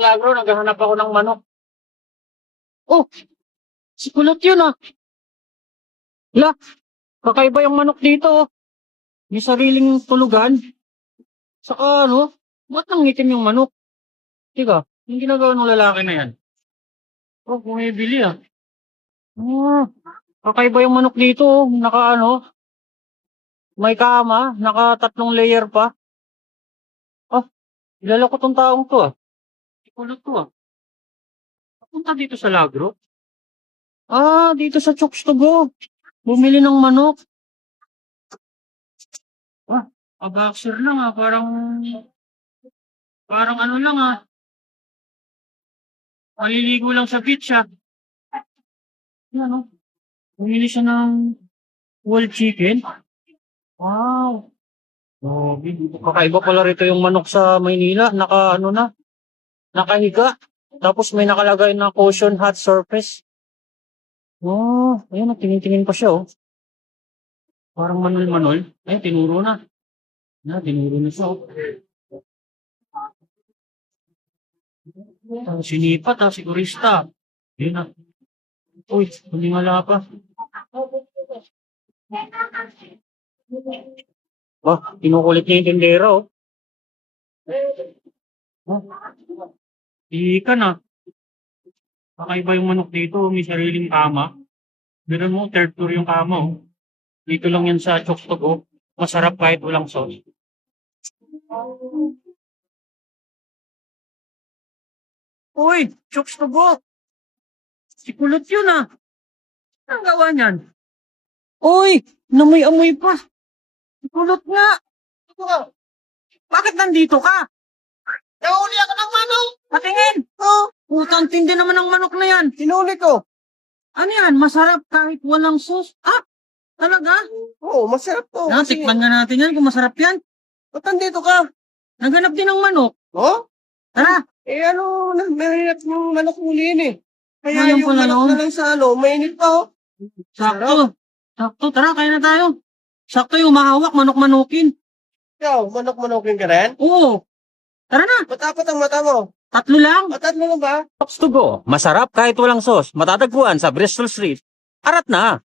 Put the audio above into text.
Lagro, naghahanap ako ng manok. Oh, si Kulot yun ah. La, kakaiba yung manok dito. Oh. May sariling tulugan. Saka ano, ba't nangitim yung manok? Tika, yung ginagawa ng lalaki na yan. Oh, bumibili ah. Ah, kakaiba yung manok dito. Oh. Naka ano, may kama, naka 3 layer pa. Oh, kilala ko tong taong to ah. Si Kulot to ah. Punta dito sa Lagro. Ah, dito sa Chokes to Go. Bumili ng manok. Ah, kaboxer lang ah. Parang ano lang ah. Maliligo lang sa beach ah. Yan oh. Bumili siya ng whole chicken. Wow. Oh, kakaiba pala rito yung manok sa Maynila. Naka ano na, nakahiga. Tapos may nakalagay na cushion hot surface. Oh, ayun, tingin-tingin pa siya oh. Parang manol-manol. Ay, tinuro na. Tinuro na siya oh. Sinipat ha, sigurista. Yun na. Uy, hindi nga pa. Kinukulit niya yung tindera oh. Ika na. Kakaiba yung manok dito, may sariling kama. Meron mo, third floor yung kama oh. Dito lang yan sa Chokes to Go. Masarap kahit walang sauce. Uy, Chokes to Go. Si Kulot yun ah. Anong gawa niyan? Uy, namoy-amoy pa. Si Kulot nga. Bakit nandito ka? Nahuli ako ng manok. Patingin. Oh, putang tindi naman ng manok na yan. Sinuli ko. Ano yan? Masarap kahit walang sauce. Ah, talaga? Oo, masarap to. Tikman nga natin yan kung masarap yan. Ba't nandito ka? Naghanap din ng manok. Oh? Tara. Mahirap yung manok huliin eh. Kaya Ayun yung pala manok yun. na lang sa mainit pa oh. Sakto. Sakto, tara, kaya na tayo. Sakto yung mahawak, manok-manukin. Ikaw, manok-manokin ka rin? Oo. Tara na. Ba't apat ang mata mo? 3 lang. Tatlo na ba? Chokes to Go. Masarap kahit walang sauce. Matatagpuan sa Bristol Street. Arat na.